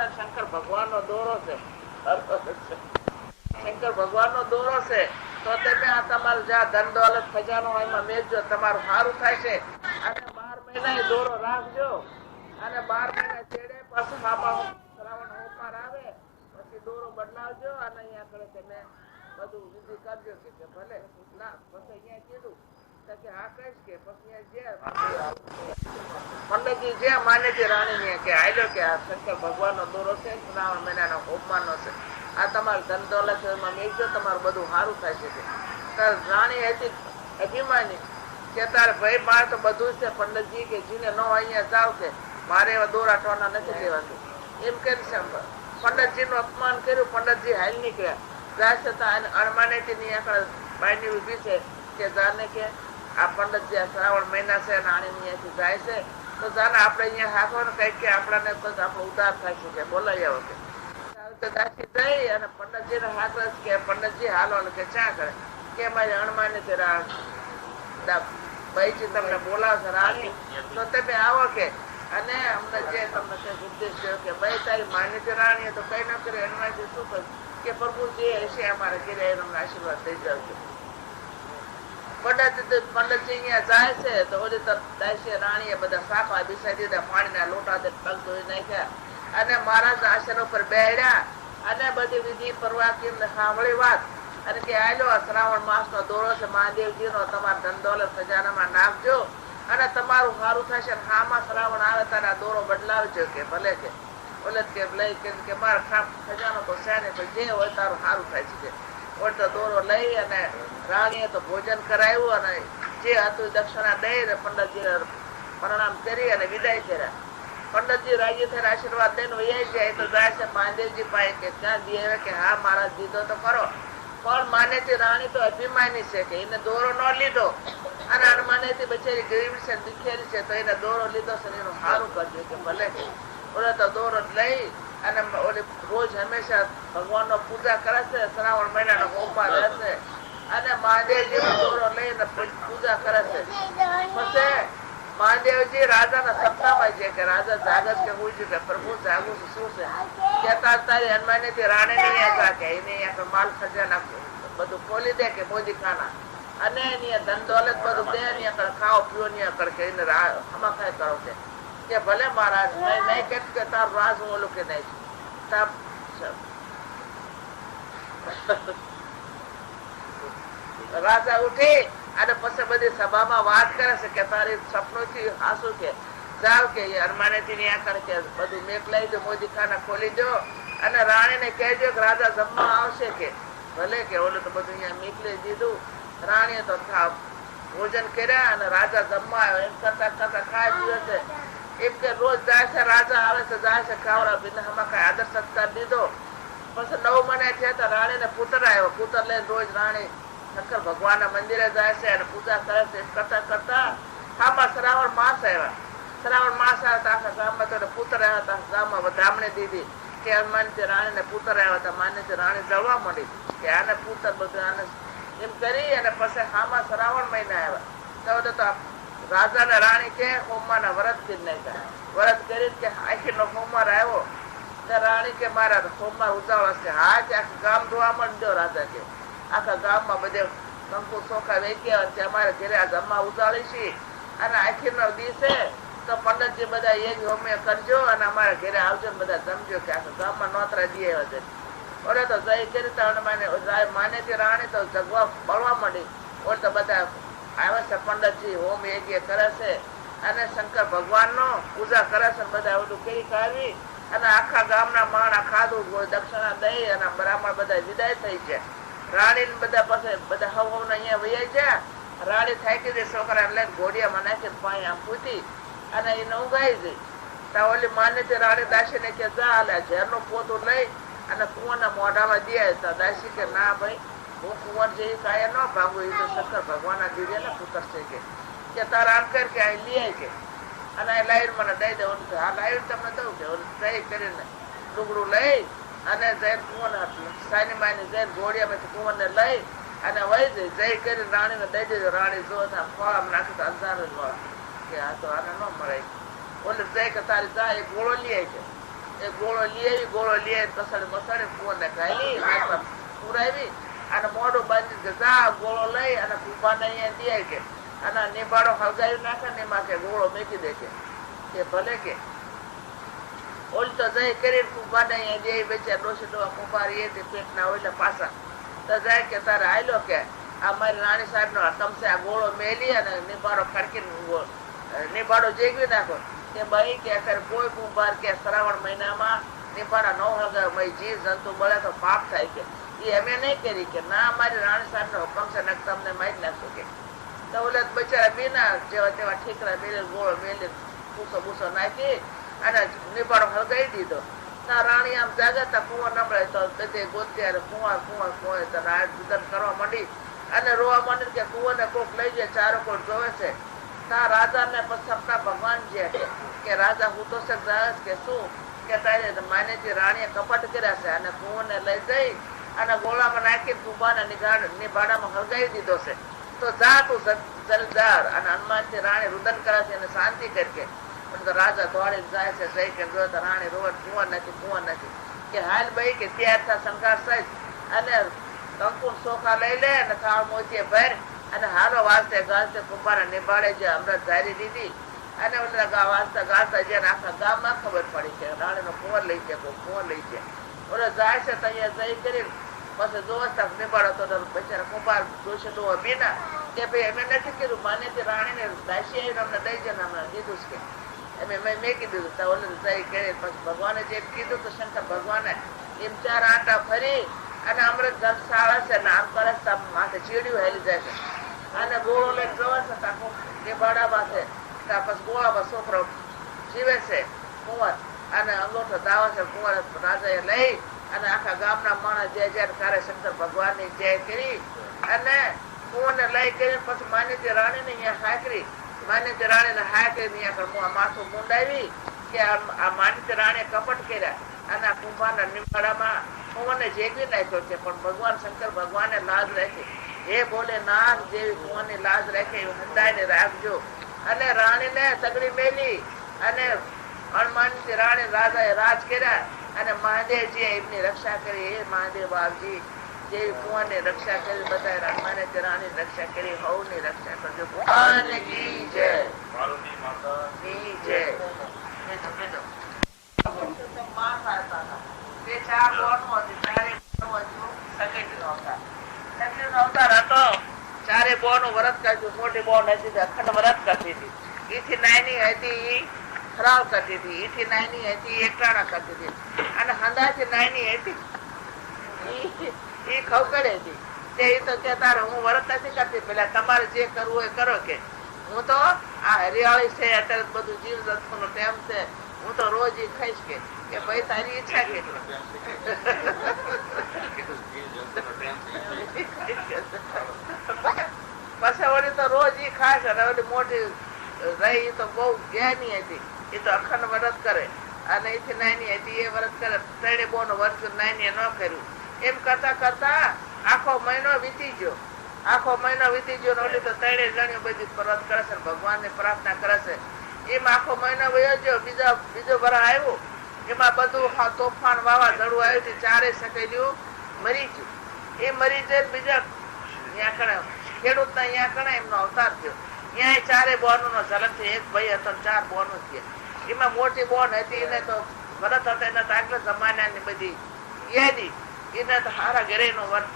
પાછળ શંકર ભગવાન નો દોરો છે. શંકર ભગવાન નો દોરો છે તો તમે આ તમારું જ્યાં ધન દોલત ખજાનો હોય એમાં મેળજો, તમારું સારું થાય છે. અને 12 મહિના દોરો રાખજો અને 12 મહિના છેડે પાછું શ્રાવણ હોમવાર આવે પછી દોરો બદલાવજો અને અહીંયા આગળ તમે બધું વિધિ કરજો કે ભલે ના પછી અહીંયા કીધું કે હા કહીશ કે પછી પંડિતજી જે માને છે રાણી ને કે આયલો કે આ શંકર ભગવાન નો દોરો છે, શ્રાવણ મહિનાનો હોમવાર નો છે, આ તમારું ધન દોલત એમાં મેળજો, તમારું બધું સારું થાય છે. રાણી હતી અભિમાની કે તારે ભાઈ મારે તો બધું છે પંડિતજી કે જીને નો અહીંયા જાવ કે મારે એવા દોરા ટોના નથી લેવાતું એમ કે પંડિતજી નું અપમાન કર્યું. પંડિતજી હાલ નીકળ્યા જાય છતાં અણમાનેથી ની આગળ બાયની ઉભી છે કે જાને કે આ પંડિતજી આ શ્રાવણ મહિના છે અને આણી અહીંયાથી જાય છે તો જાને આપણે અહીંયા હાથવાનું કઈક કે આપણાને આપણો ઉદાર થાય છે કે બોલાવી આવો કે દાસી જઈ અને પંડિતજી ને હાથ કે પંડિતજી હાલો કે ચા કરે કે મારી અણમાને ભાઈજી તમને બોલાવશે રાણી તો તમે આવો કે અને અમને જે તમને ઉપદેશ થયો કે ભાઈ તારી માન્યતા રાણી તો કઈ ન કરે એનાથી શું કહ્યું કે પ્રભુ જે હશે અમારે ઘરે એનો આશીર્વાદ થઈ જાવ છે. પંડિતજી અહીંયા જાય છે તો ઓલી દાસી રાણીએ બધા સાપા બિસાડી દીધા, પાણીના લોટા પગ ધોઈ નાખ્યા અને મહારાજ આસન ઉપર બેહ્યા અને બધી વિધિ પરવાકી સાંભળી વાત અને કે આયલો શ્રાવણ માસ નો દોરો છે મહાદેવજી નો, તમારા ધન દોલત ખજાનામાં નાખજો અને તમારું સારું થશે. હામાં શ્રાવણ આવે તારા દોરો બદલાવજો કે ભલે કે ઓલે કે લઈ કે મારા ખજાનો તો છે ને જે હોય તારું સારું થાય છે. ઓળતો દોરો લઈ અને રાણીએ તો ભોજન કરાવ્યું અને જે હતું દક્ષિણા દઈ પંડિતજી પ્રણામ કરી અને વિદાય કર્યા. પંડિતજી રાજી થઈને આશીર્વાદ દઈને વૈયા જાય તો જાય છે મહાદેવજી પાસે કે ત્યાં દે કે હા મહારાજ દીધો તો ખરો પણ માનેથી રાણી તો અભિમાની છે કે એને દોરો ન લીધો અને અણમાનેથી બચારી ગરીબ છે દુખેરી છે તો એને દોરો લીધો છે એનું સારું કરજો કે ભલે ઓલે તો દોરો લઈ અને ઓલી રોજ હંમેશા ભગવાન નો પૂજા કરે છે, શ્રાવણ મહિનાનો હોમવાર રહેશે અને મહાદેવજી નો દોરો લઈને પૂજા કરે છે. પછી મહાદેવજી રાજા ના સપનામાં છે કે રાજા જાગત કે હું છું કે પ્રભુ જાગું છું શું છે કેતા તારી હનુમાન થી રાણી ને કે એને માલ ખજાના બધું ખોલી દે કે મોદી ખાના અને એની ધન દોલત બધું દે ની આગળ ખાઓ પીઓ ની આગળ કે એને આમાં કઈ કરો કે ભલે મહારાજ નહીં કે તારું રાજ હું ઓલું કે નહીં રાજા ઉઠી અને પછી બધી સભામાં વાત કરે છે કે તારી સપનું થી હાસુ કે જાવ કે હનુમાને થી આગળ કે બધું મેક લઈ દો, મોદી ખાના ખોલી દો અને રાણી ને કહેજો કે રાજા જમવા આવશે કે ભલે કે ઓલું તો બધું અહીંયા મેકલી દીધું. રાણીએ તો ભોજન કર્યા અને રાજા જમવા આવ્યો એમ કરતા કરતા ખાઈ પીવે છે. એમ કે રોજ જાય છે રાજા આવે છે જાય છે ખાવડા બીને આમાં કઈ આદર સત્કાર દીધો. પછી 9 મહિના થયા તો રાણી ને પુત્ર આવ્યો. પુત્ર લઈને રોજ રાણી શંકર ભગવાન ના મંદિરે જાય છે અને પૂજા કરે છે. એમ કરતા કરતા આમાં શ્રાવણ માસ આવ્યા. શ્રાવણ માસ આવ્યા તો આખા ગામમાં તો પુત્ર આવ્યા હતા. ગામમાં વધામણી દીધી કે માનથી રાણી ને પુત્ર આવ્યા હતા. માનથી રાણી જળવા મળી કે આને પુત્ર બધું આને એમ કરી અને પછી હામાં શ્રાવણ મહિના આવ્યા તો રાજા ને રાણી કે હોમવાર ના વ્રત કરી નાખ્યા. વ્રત કરી કે આખી નો હોમવાર આવ્યો રાણી કે મારા હોમવાર ઉજાવવા છે. હા કે આખું ગામ ધોવા માંડ્યો. રાજા કે આખા ગામમાં બધે કંકુ ચોખા વેચ્યા અમારે ઘરે આ જમવા ઉજાળી છે અને આખી નો દિવસે તો પંડિતજી બધા એક હોમે કરજો અને અમારા ઘરે આવજો બધા જમજો કે આખા ગામમાં નોતરા દે છે. ઓલે તો જય કરી માને થી રાણી તો જગવા બળવા માંડી. ઓલે તો બધા આવે છે પંડિતજી હોમ યજ્ઞ કરે છે અને શંકર ભગવાન નો પૂજા કરે છે. બધા ઓલું કરી કાઢી અને આખા ગામના માણા ખાધું દક્ષિણા દઈ અને બ્રાહ્મણ બધા વિદાય થઈ છે. રાણી ને બધા પાસે બધા હવ હવ અહીંયા વૈયા છે. રાણી થાકી દે છોકરા લઈને ઘોડિયામાં નાખી પાણી આમ પૂતી અને એને ઊંઘાઈ ગઈ. તો ઓલી માને તે રાણી દાસી ને કે જા હાલે ઝેર નું પોતું લઈ અને કુંવરના મોઢામાં દે. દાસી કે ના ભાઈ હું કુંવર જેવી કાયા ન ભાગું, એ તો શંકર ભગવાન ના દીધેલા પુત્ર છે કે તારા આમ કર કે અહીં લઈ કે અને આ લાઈન મને દઈ દે. હા લાઈન તમને દઉં કે સહી કરીને ડુગડું લઈ અને જૈન કુંવર સાની માની જૈન ઘોડિયામાંથી કુંવર ને લઈ અને વહી જઈ જય કરી રાણી ને દઈ દેજો. રાણી જો ફોળામાં નાખી તો અંધારું મળે કે આ તો આને ન મળે. ઓલે જય કે તારી જા એક ગોળો લઈ છે એ ગોળો લઈ આવી કસડ મસડે કુંવરને ખાઈ પુરાવી અને મોઢું બાંધી જા ગોળો લઈ અને કુંભાને અહીંયા દે કે અને નિભાડો હળગાવી નાખે ને એમાં કે ગોળો મેકી દે કે ભલે કે ઓલી તો જઈ કરી કુંભાને અહીંયા દે બેચા ડોસી ડોવા કુંભાર એ પેટ ના હોય પાછા તો જાય કે તારે આયલો કે આ મારી રાણી સાહેબ નો તમસે આ ગોળો મેલી અને નિભાડો ખડકી નિભાડો જેગવી નાખો કે ભાઈ કે કોઈ કુંભાર કે શ્રાવણ મહિનામાં નિભાડા ન હળગાવે જીવ જંતુ મળે તો પાપ થાય કે એ અમે નહીં કરી કે ના અમારી રાણી સાહેબ નો હુકમ છે ને તમને મારી નાખશું કે તો ઓલે બચારા બીના જેવા તેવા ઠીકરા મેલી ગોળો મેલી ભૂસો ભૂસો નાખી અને નિભાડો હળગાવી દીધો ના રાણી આમ જાગતા કુંવર નબળે તો બધે ગોત્યા કુંવર તો જુદન કરવા માંડી અને રોવા માંડી કે કુંવર ને કોક લઈ જાય ચારો કોટ જોવે છે તા રાજા ને પછી સપના ભગવાન છે કે રાજા હું તો કે શું કે તારે માનેજી રાણીએ કપટ કર્યા છે અને કુંવર ને લઈ જઈ અને ગોળામાં નાખી કુંભાને નિભાડામાં હળગાવી દીધો છે તો જા તું જલદાર અને હનુમાનજી રાણી રુદન કરે છે અને શાંતિ કરી પણ તો રાજા દોડી જાય છે જઈ કે જો રાણી રોડ કુંવર નથી કે હાલ ભાઈ કે ત્યાર શંકાર સહિત અને કંકુર સોખા લઈ લે અને થાળ મોતીએ ભર અને હારો વાસ્તે ગાજતે કુંભાને નિભાડે જે અમૃત ધારી દીધી અને વાસ્તા ગાતા જે આખા ગામમાં ખબર પડી કે રાણી નો કુંવર લઈ છે ઓલો જાય છે ત્યાં જઈ કરી પછી જોવા નિભાડો તો બચારા કુંભાર જોશે તો બીના કે ભાઈ અમે નથી કીધું માને રાણી ને દાસી આવીને અમને દઈ જાય અમને દીધું છે કે મેં કીધું તો ઓલે જઈ કરી પછી ભગવાને જે કીધું તો શંકર ભગવાને એમ ચાર આટા ફરી અને અમૃત જલ શાળા છે ને આમ કરે માથે ચીડિયું હેલી જાય છે અને ગોળો લઈને જોવા છે તાકો નિભાડામાં છે ત્યાં પછી ગોળામાં છોકરો જીવે છે કુંવર અને અંગોઠો દાવા છે કુંવર રાજા એ લઈ અને આખા ગામના માણસ જય જય કરે શંકર ભગવાન ની જય કરી અને કુંવર ને લઈ કરી પછી માન્યતી રાણી ને અહીંયા હાકરી માન્યતી રાણી ને હાકરી અહીંયા માથું મુંડાવી કે આ માન્યતી રાણી કપટ કર્યા અને આ કુંભારના નિભાડામાં કુંવરને જેગવી નાખ્યો છે પણ ભગવાન શંકર ભગવાને લાજ રાખી હે બોલે નાથ જેવી કુંવરની લાજ રાખે હંદાઈને રાખજો અને રાણી ને સગડી મેલી અને હનુમાનજી રાણી રાજાએ રાજ કર્યા અને મહાદેવજી એમની રક્ષા કરી હે મહાદેવ બાપજી જેવી કુંવરની રક્ષા કરી બધા હનુમાનજી રાણી રક્ષા કરી હવની રક્ષા કરજો ભગવાન કી જય કી જય ચાર બોનો હતો ચારે બોનો વ્રત કર્યું મોટી બોન હતી અખંડ વ્રત કરતી હતી એથી નાની હતી ખરાબ કરતી હતી એથી નાની હતી એકટાણા કરતી હતી અને હંદાથી નાની હતી એ ખવકડે હતી તે તો કે તારે હું વ્રત નથી કરતી પેલા તમારે જે કરવું એ કરો કે હું તો આ હરિયાળી છે અત્યારે બધું જીવ જંતુ નો ટેમ છે હું તો રોજ ઈ ખાઈશ કે ભાઈ તારી ઈચ્છા કેટલી પછી ઓલી તો રોજ ઈ ખાય છે ઓલી મોટી રહી તો બહુ જ્ઞાની હતી એ તો અખંડ વ્રત કરે અને એથી નાની હતી એ વ્રત કરે ત્રણે બોનો વર્ષ નાની ન કર્યું એમ કરતા કરતા આખો મહિનો વીતી ગયો ઓલી તો ત્રણે જણીઓ બધી વ્રત કરે છે ભગવાન ની પ્રાર્થના કરે છે એમ આખો મહિનો વયો ગયો બીજો વરસ આવ્યો એમાં બધું તોફાન વાવાઝોડું આવ્યું છે ચારે સકેલ્યું મરી ગયું એ મરી જાય બીજા ખેડૂત ના અહીંયા કણે એમનો અવતાર થયો ત્યાં ચારે બોનો નો જલમ છે એક ભાઈ હતો ચાર બોનો છે એમાં મોટી બોન હતી એને તો વ્રત હતા એને તો આગળ જમાના ની બધી યાદી એને તો હારા ઘરે નો વર્ત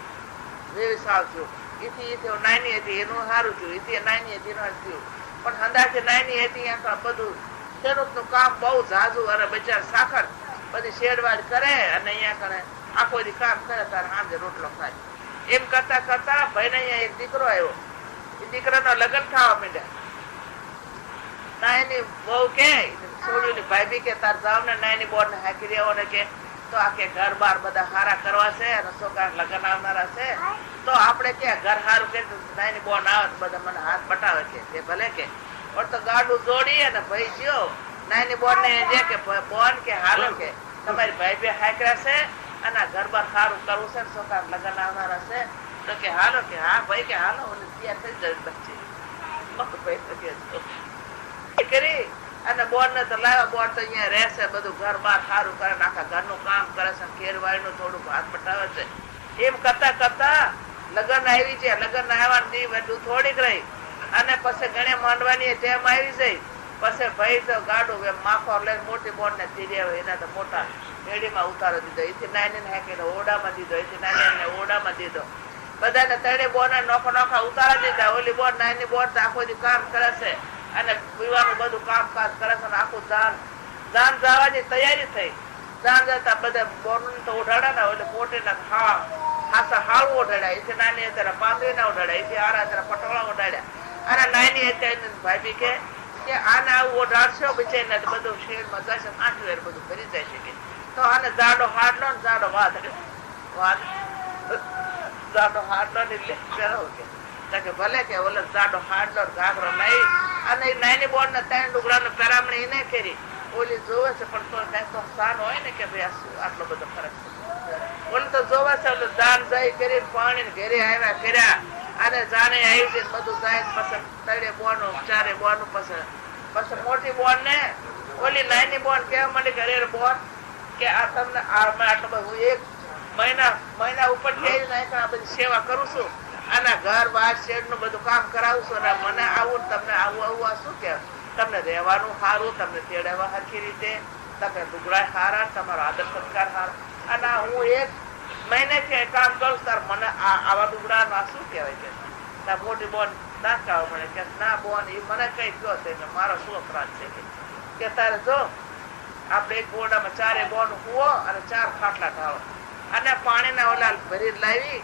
20 સાલ થયો એથી નાની હતી એનું સારું થયું એથી નાની હતી એનું થયું પણ હંદાથી નાની હતી ત્યાં બધું ખેડૂત નું કામ બહુ ઝાઝુ અને બજાર સાખર બધી શેડવાડ કરે અને અહીંયા કરે આખો દી કામ કરે તારે સાંજે રોટલો ખાય એમ કરતા કરતા ભાઈ ને અહીંયા એક દીકરો આવ્યો એ દીકરાના લગ્ન થવા માંડ્યા એની બહુ કે છોડ્યું ભાઈ કે તાર જાવ ને નાની બોર ને હાકી રહ્યો ને કે તો આ કે ઘર બાર બધા હારા કરવા છે અને છોકરા લગ્ન આવનારા છે તો આપડે કે ઘર હારું કે નાની બોન આવે બધા મને હાથ બટાવે છે તે ભલે કે પણ તો ગાડું જોડી અને ભાઈ જ્યો નાની બોન ને જે કે બોન કે હાલો કે તમારી ભાઈ બે હાકરા છે અને ઘર બાર સારું કરવું છે છોકરા લગ્ન આવનારા છે તો કે હાલો કે હા ભાઈ કે હાલો તૈયાર થઈ જાય બચ્ચી કરી અને બોન ને તો લાવ્યા, બોન તો અહીંયા રહેશે, બધું ઘર બાર સારું કરે, આખા ઘરનું કામ કરે છે, ખેરવાડી નું થોડુંક હાથ પટાવે છે. એમ કરતા કરતા લગ્ન આવી છે. લગ્ન આવવાની બધું થોડીક રહી અને પછી ગણે માંડવાની જેમ આવી જાય. પછી ભાઈ તો ગાડું માખો લઈને મોટી બોન ને તીર્યા હોય એના તો મોટા મેળીમાં ઉતારો દીધો, એથી નાની હાકીને ઓરડામાં દીધો, એથી નાની ઓરડામાં દીધો. બધાને ત્રણે બોન નોખા નોખા ઉતારા દીધા. ઓલી બોન નાની બોન તો આખો દી કામ કરે છે અને પીવાનું બધું કામકાજ કરે છે. આખું દાન જવાની તૈયારી થઈ. દાન જતા બધા બોન તો ઉઢાડા, એટલે પોતે ખાસા હાળું ઉઢાડ્યા, એથી નાની અત્યારે પાંદડી ના ઉઢાડ્યા, એથી આરા અત્યારે પટોળા ઉઢાડ્યા. અને નાની અત્યારે ભાભી કે આને આવું ઓઢાડશો બચાઈને તો બધું શેરમાં જશે, 8 વેર બધું કરી જાય છે. તો આને જાડો હાડલો ને જાડો જાડો હાડલો ને કે ભલે કે ઓલે જાડો હાડલો ઘાઘરો નહીં. અને નાની બોર્ડ ને 3 ડુગરા ને પેરામણી એને કરી. ઓલી જોવે છે પણ તો કઈ તો સાન હોય ને કે ભાઈ આટલો બધો ફરક છે. ઓલી તો જોવે છે એટલે દાન જઈ કરી પાણી ઘરે આવ્યા કર્યા અને જાણે આવી છે બધું જાય. પછી 3 બોનું 4 બોનું પછી મોટી બોન ને ઓલી નાની બોન કેવા માંડી ઘરે બોન કે આ તમને આટલો બધું 1 મહિના ઉપર આ બધી સેવા કરું છું, આના ઘર બાર શેડ નું બધું કામ કરાવું છું, અને મને આવું તમને આવું આ શું કે તમને રહેવાનું સારું, તમને તેડાવવા સરખી રીતે, તમે લુગડા સારા, તમારો આદર સત્કાર સારા, અને હું 1 મહિને કામ કરું તાર મને આવા લુગડા ના શું કહેવાય છે. તાર મોટી બોન નાખવા મને કે ના બોન એ મને કઈ ગયો છે, મારો શું અપરાધ છે કે તારે જો આપણે એક બોરડામાં 4 બોન હુવો અને 4 ખાટલા ઢાળો અને પાણીના ઓલા ભરી લાવી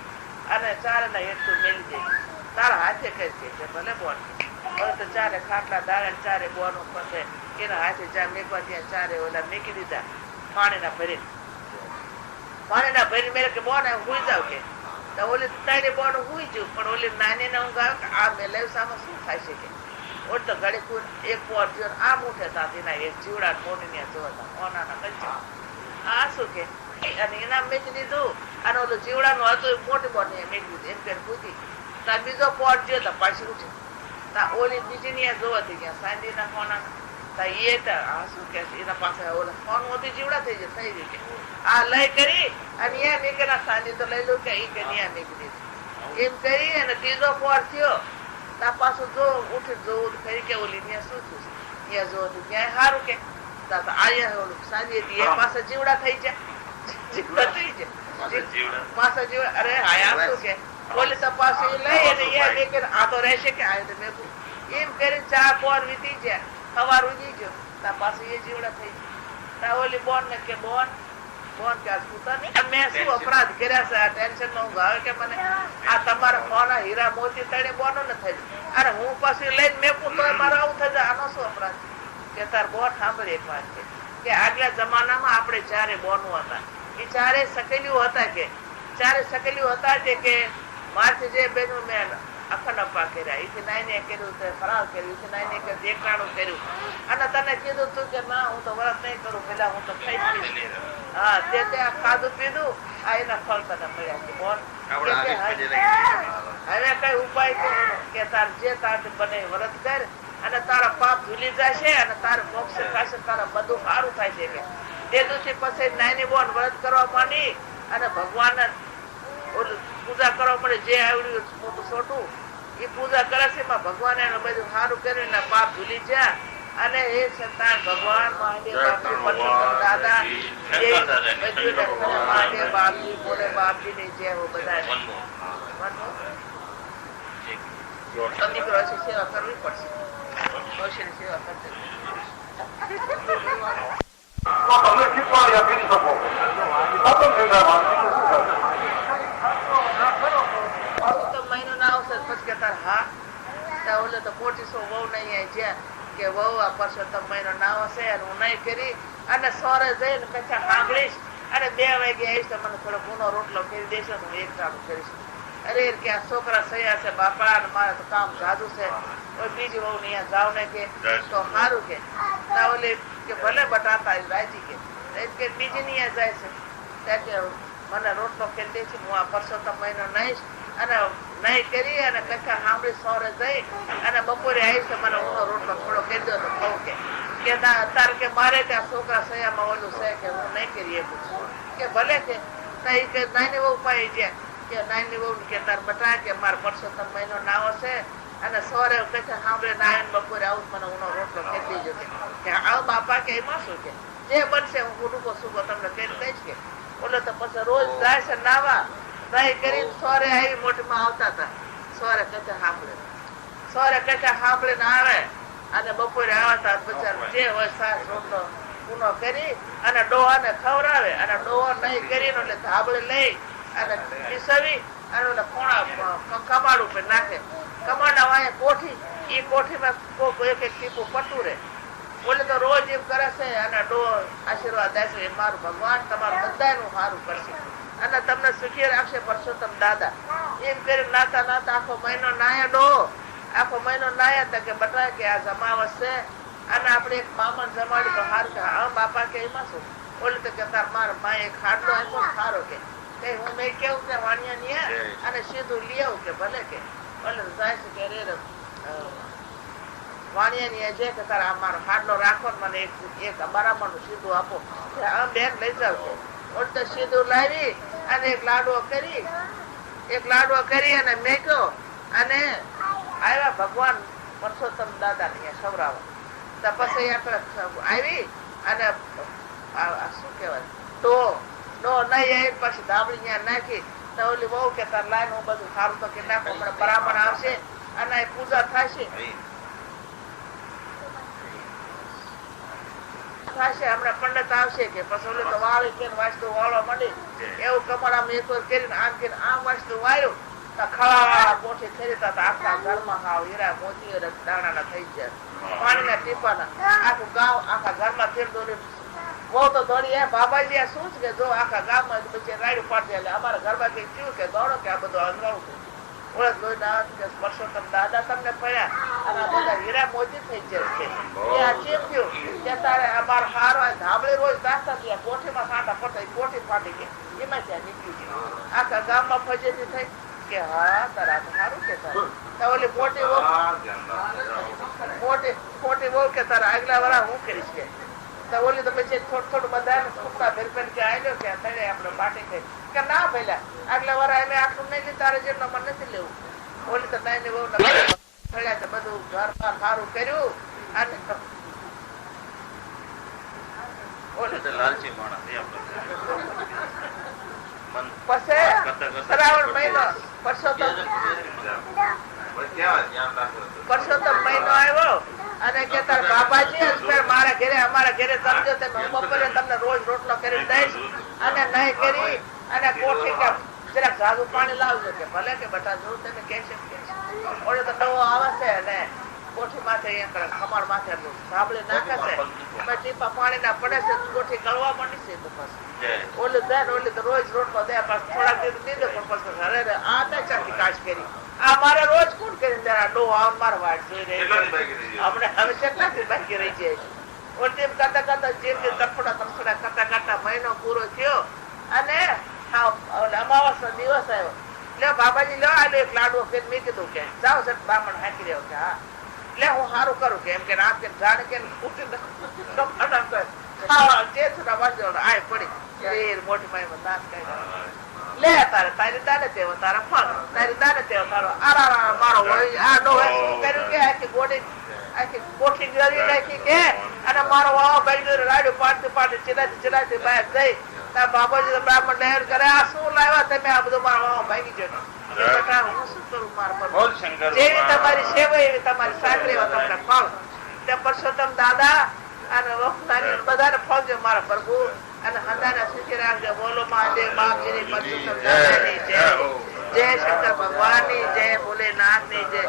અને 4 ના હેઠું મેલી જાય. તારા હાથે કઈ છે ભલે બોન હવે તો 4 ખાટલા ઢાળે 4 બોન પછી એના હાથે જ્યાં મેકવા ત્યાં 4 ઓલા મેકી દીધા પાણીના ભરી મેળે કે બોન હુઈ જાવ કે ઓલી 3 બોન હુઈ જવું. પણ ઓલી નાની ને હું ગાયો કે આ મેલેવસામાં શું થાય છે કે ઓર તો ઘડી કોઈ 1 પોર જો આ મુઠે તાતી ના એક જીવડા મોટી ને જોતા ઓનાના કંચા આ શું કે અને એના મેકી દીધું. અને ઓલું જીવડાનું હતું મોટી બોન મેકી દીધું. એમ કે પૂછી તા બીજો પોર જો તો પાછી ઉઠી તા ઓલી બીજી ને જોવાતી ગયા સાંડી ના કોના તા એ તો આ શું કે એના પાસે ઓલા ફોન મોટી જીવડા થઈ જાય થઈ ગઈ આ લઈ કરી અને અહીંયા મેકેલા સાંડી તો લઈ લઉં કે એ કે ત્યાં મેકી દીધું. એમ કરી અને ત્રીજો પોર થયો તા પાછું જો ઉઠી જોવું કરી કે ઓલી ત્યાં શું થયું છે ત્યાં જોવું ત્યાં સારું કે અહીંયા ઓલું સાંજી હતી એ પાસે જીવડા થઈ જાય જીવડા થઈ જાય પાછા જીવડા. અરે આયા શું કે ઓલી તપાસ લઈ અને અહીંયા મેકે આ તો રહેશે કે આ મેકું એમ કરી 4 પોર વીતી જાય. સવાર ઉજી ગયો તા પાછું એ જીવડા થઈ જાય. તા ઓલી બોન ને કે બોન કે મેં શું અપરાધ કર્યા છે, આ ટેન્શન માં હું આવે કે મને આ તમારા ફોન હીરા મોતી 3 બોનો ને થઈ જાય. અરે હું પાછી લઈને મેકું તો મારે આવું થઈ જાય. આનો શું અપરાધ કે તાર બોન સાંભળી એક વાત છે કે આગલા જમાનામાં આપણે 4 બોનો હતા. એ 4 સકેલીઓ હતા કે 4 સકેલીઓ હતા કે મારથી જે બેનું મેં અખંડ અપા કર્યા, એથી નાઈને કર્યું, ફરાર કર્યું, એથી નાઈને દેખાડું કર્યું અને તને કીધું તું કે ના હું તો વ્રત નહીં કરું, પેલા હું તો ખાઈ હા તે ખાધું પીધું આ એના ફળ તને મળ્યા છે. બોલ હવે કઈ ઉપાય કે તાર જે તાર બને વ્રત કર અને તારા પાપ ભૂલી જશે અને તારે મોક્ષ થશે, તારા બધું સારું થાય છે. કે તે દિવસે પછી નાની બોન વ્રત કરવા માંડી અને ભગવાન પૂજા કરવા મળે જે આવડ્યું મોટું છોટું એ પૂજા કરે છે. એમાં ભગવાન એનું બધું સારું કર્યું ને પાપ ભૂલી જાય અને એ સંતાન ભગવાન મહાદેવ દાદા મહાદેવ બાપજી બોલે બાપજી ની જય હો બધા દીકરો છે સેવા કરવી પડશે. ભવિષ્યની સેવા કરશે. મહિનો ના આવશે પછી કે તાર હા ઓલે તો 2500 વહુ નહીં જ્યાં કે વહુ આ પરસોત્તમ મહિનો ના આવશે અને હું નહીં કરી અને સોરે જઈને કચ્છા સાંભળીશ અને 2 વાગે આવીશ તો મને થોડો ગુનો રોટલો કરી દેશો હું એક કામ કરીશ. અરે કે આ છોકરા સયા છે બાપા અને મારે તો કામ જાદુ છે કોઈ બીજી વહુ ને જાવ ને કે તો સારું કે ઓલે કે ભલે બટાટા રાજી કે બીજી ને જાય છે ત્યાં કે મને રોટલો કરી દે છે હું આ પરસોત્તમ મહિનો નહીશ અને નહીં કરી અને કચ્છા સાંભળી સોરે જઈ અને બપોરે આવીશ તો મને ઊનો રોટલો થોડો કરી દો તો કહું કે કે તારે કે મારે ત્યાં છોકરા સયામાં ઓલું છે કે હું નહીં કરી શકું કે ભલે કે નાની વહુ પાઈ છે કે નાની વહુ કે તાર બટા કે મારો પરસોત્તમ મહિનો નાવો છે અને સવારે કે સાંભળે નાયન બપોરે આવું મને ઉનો રોટલો ખેતી જશે કે આવ બાપા કે એમાં શું કે જે બનશે હું રૂકો સુકો તમને કરી દઈશ કે બોલે તો પછી રોજ જાય છે નાવા નહીં કરી સવારે આવી મોટીમાં આવતા હતા સવારે કથા સાંભળે ને આવે અને બપોરે આવતા બચારા જે હોય સાસ રોટલો પૂનો કરી અને ડોહાને ખવડાવે અને ડોહો નહીં કરીને એટલે ધાબળે લઈ અને પીસવી અને ખોણા કમાડ ઉપર નાખે કમાડા વાય કોઠી એ કોઠીમાં એક એક ટીપું પટું રે બોલે તો રોજ એમ કરે છે અને ડોહો આશીર્વાદ દેશે મારું ભગવાન તમારું બધાનું સારું કરશે અને તમને સુખી રાખશે પરસોત્તમ દાદા એમ કરી નાતા નાતા આખો મહિનો નાયા ડોહો આખો મહિનો નાયા હતા કે બતાવે કે આ જમાવસ છે અને આપણે એક મામા જમાડી તો સારું કે હા બાપા કે એમાં શું બોલે તો કે તાર માર માએ ખાટલો આપ્યો સારો કે હું મેં કેવું કે વાણિયા ની અને સીધું લઈ આવું કે ભલે કે ભલે જાય છે કે રે વાણિયા ની જે કે તારા મારો ખાટલો રાખો મને એક બરાબર સીધું આપો આમ બેન લઈ જાવ કે ઓલ તો સીધું લાવી અને એક લાડવો કરી અને મેક્યો અને આવ્યા ભગવાન પરસોત્તમ દાદા ને સવરાવા તો પછી આવી અને શું કેવાય ડો નહીં આવી પછી ધાબળી ત્યાં નાખી તો ઓલી બહુ કે તાર લાઈન હું બધું સારું તો કે નાખો હમણાં બરાબર આવશે અને પૂજા થશે હમણાં પંડિત આવશે કે પછી ઓલી તો વાળી કે વાસ્તુ વાળવા માંડી એવું કમળામાં એક વાર કરીને આમ કે આમ વાસ્તુ વાળ્યું ખળા કોઠી ફેરતા આખા ઘરમાં ખાવ હીરા મોતી દાણા થઈ જાય પાણીના ટીપાના આખું ગામ આખા ઘરમાં ફેર દોડી બહુ તો દોડી એ બાબાજી શું છે કે જો આખા ગામમાં પછી રાડ્યું પાડતી એટલે અમારા ઘરમાં કઈ થયું કે દોડો કે આ બધું અંગરાવું છે ઓળખ દોઈને આવે કે પરસોત્તમ દાદા તમને પડ્યા અને આ બધા હીરા મોતી થઈ જાય છે એ આ ચેપ થયું કે તારે અમારો હારો ધાબળે રોજ દાસ્તા થયા કોઠીમાં સાંટા પડતા કોઠી ફાટી ગઈ એમાં ત્યાં નીકળી ગઈ આખા ગામમાં ફજેતી થઈ કે હા તારા સારું કે તારે ઓલી મોટી બહુ કે તારા આગલા વાળા હું કરીશ કે ઓલી તો પછી થોડું બધા છોકરા ફેરફેર કે આવ્યો કે તને આપણે બાટી થઈ કે ના પેલા આગલા વાળા એમ આટલું નહીં તારે જેટલો મને નથી લેવું ઓલી તો નાની બહુ ફળ્યા બધું ઘર બાર સારું કર્યું અને પછી શ્રાવણ મહિનો પરસોત્તમ મહિનો આવ્યો અને કે તાર બાબાજી મારા ઘરે અમારા ઘરે સમજો બપોરે તમને રોજ રોટલો કરી દઈશ અને નહીં કરી અને કોઠી કે જરાક સાદું પાણી લાવજો કે ભલે કે બટા જો તમે કહેશે ઓલે તો નવો આવે છે અને કોઠી માથે ખમાડ માથે ધાબળે નાખે છે ટીપા પાણી ના પડે છે કોઠી ગળવા માંડી છે ઓલું દે ઓલી તો રોજ રોટલો દે પાછું થોડાક દિવસ દીધો પણ પછી અરે આ ને ચાકી કાચ કરી આ મારે રોજ કોણ કરીને જરા ડો આવ માર વાટ જોઈ રહી આપણે હવે કેટલાથી બાકી રહી જાય ઓલી કરતા કરતા જે તરફડા કરતા મહિનો પૂરો થયો અને અમાવાસ નો દિવસ આવ્યો એટલે બાબાજી લો આ એક લાડવો ફેર મેં કીધું કે જાઓ સર બ્રાહ્મણ હાકી રહ્યો કે હા એટલે હું સારું કરું કે એમ કે આપ કે જાણે કે મોટી માય દાંત કઈ લે તારે તારી દાને તેવો તારા ફળ તારી દાને તેવો તારો આરા મારો આ ડો શું કર્યું કે આખી કોઠી ગળી નાખી કે અને મારો વાવ બેઠો રાડ્યો પાડતી ચિરાતી બહાર જઈ તાર બાબાજી બ્રાહ્મણ લહેર કરે આ શું લાવ્યા તમે આ બધું મારો વાવ ભાગી ગયો હું શું કરું મારા જેવી તમારી સેવા એવી તમારી સાકરી તમને ફળ તે પરસોત્તમ દાદા અને બધાને ફળજો મારા પ્રભુ અને હંદાના સુખી રાખજો બોલો મહાદેવ બાપજીની પરસોત્તમ દાદાની જય જય શંકર ભગવાનની જય ભોલેનાથ ની જય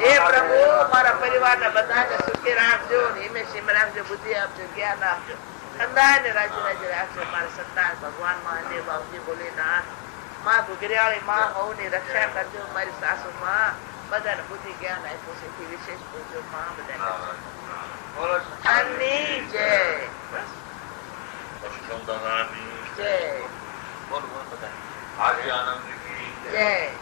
હે પ્રભુ મારા પરિવારને બધાને સુખી રાખજો હિમેશીમ રાખજો બુદ્ધિ આપજો જ્ઞાન આપજો હંદાને રાજ્ય રાખજો મારા સંતાન ભગવાન મહાદેવ બાપજી ભોલેનાથ માં ગુગરિયાળી માં હોની રક્ષા કરજો મારી સાસુ માં બધાને બુદ્ધિ જ્ઞાન આપ્યું છે એથી વિશેષ પૂજો માં બધા જય જય જય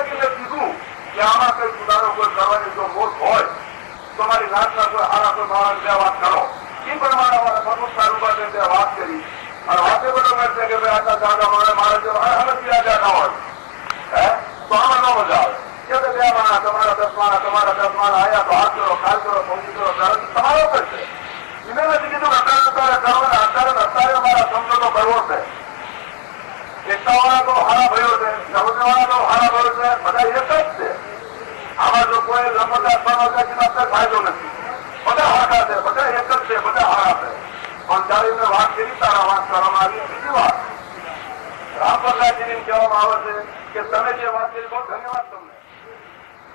થકી મેં કીધું કે આમાં કઈ સુધારો કોઈ કરવાની જો મોટ હોય તો મારી નાતના કોઈ હારા કોઈ માણસ બે વાત કરો. એ પ્રમાણે અમારે ભગવત તાલુકા ત્યાં વાત કરી અને વાતે બરોબર છે કે ભાઈ આટલા જાગા મારે જો હવે બીજા જાગા હોય હે તો આમાં ન મજા આવે. કે બે માણસ તમારા 10 માણસ તમારા 10 માણસ આવ્યા તો હાથ કરો કાલ કરો પહોંચી કરો તમારો પર છે. એને નથી કીધું અત્યારે કરો ને અત્યારે અમારા સમજો કરવો છે. એકતા વાળા તો હારા ભયો છે, 14 વાળા તો હારા ભયો છે, બધા એક જ છે. આમાં જો કોઈ લંબતા ફાયદો નથી. બધા હારા છે, બધા એક જ છે, બધા હારા છે. પણ જયારે એમને વાત કરી તારા વાત કરવામાં આવી. બીજી વાત રામપ્રસાદજીને કહેવામાં આવે છે કે તમે જે વાત કરી બહુ ધન્યવાદ તમને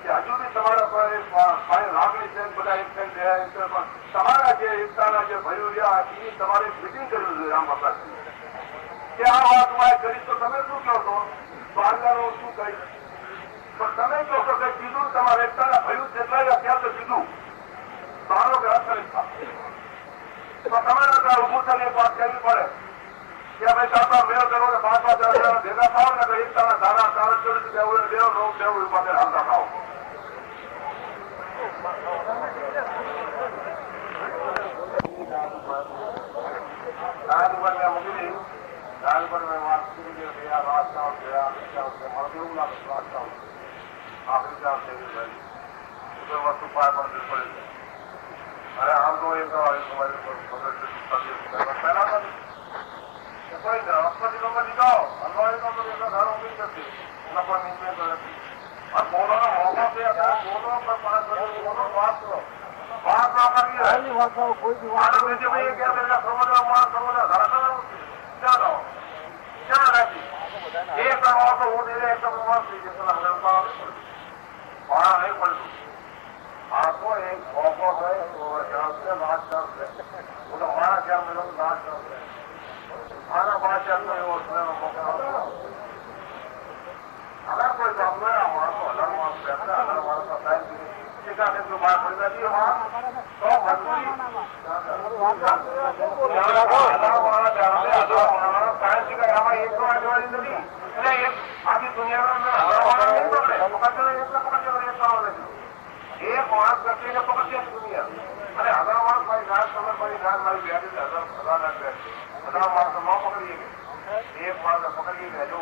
કે હજુ બી તમારા પાસે લાગણી છે બધા એક પણ તમારા જે એકતાના જે ભયો રહ્યા એની તમારે મિટિંગ કરવી જોઈએ રામપ્રસાદજી કે આ વાત મારે કરી તો તમે શું કહો છો તો આગળ શું કહીશ પણ તમે કહો છો કે કીધું તમારા એકતાના ભયું જેટલા ત્યાં તો કીધું મારો કે અસર તો તમારે ત્યાં ઉભું થઈને એક વાત કરવી પડે કે ભાઈ કાકા મેળ કરો ને 5 ભેગા થાવ ને એકતાના ધારા તારા ચોરીસ દેવું રોગ દેવું પાસે હાલતા થાવ. વસ્તુ પાર પડે અરે આમ તો એક પહેલા કોઈ અસ્પતિ લોકો દીધો અનવાળી તો ઘર ઉભી નથી લોકો નીચે બોલો મોકો છે બોલો પર 5 બોલો વાત કરો વાત ના કરીએ ભાઈ કે સમજવા માણસ સમજવા ઘર ચાલો ક્યાં રાખી એક માણસો હું દે એક માણસ થઈ જશે ભાડા નહીં પડતું આખો એક મોકો છે નાશ કરશે બોલો મારા ક્યાં મેળો નાશ કરશે આના પાછળ એવો અગર કોઈ ગામના માણસો અઢાર માણસ બેઠા 18 માણસો ટાઈમ એકાદ એટલું બહાર પડી નથી એમાં તો મજબૂરી આમાં એક તો આગળવાની નથી એટલે આખી દુનિયાના એક માણસ કરતી પકડશે દુનિયા અને 1000 માણસ મારી ગાય સમય મારી ગાય મારી બેઠી 1000 બધા માણસો ન પકડીએ એક માણસ પકડીએ જો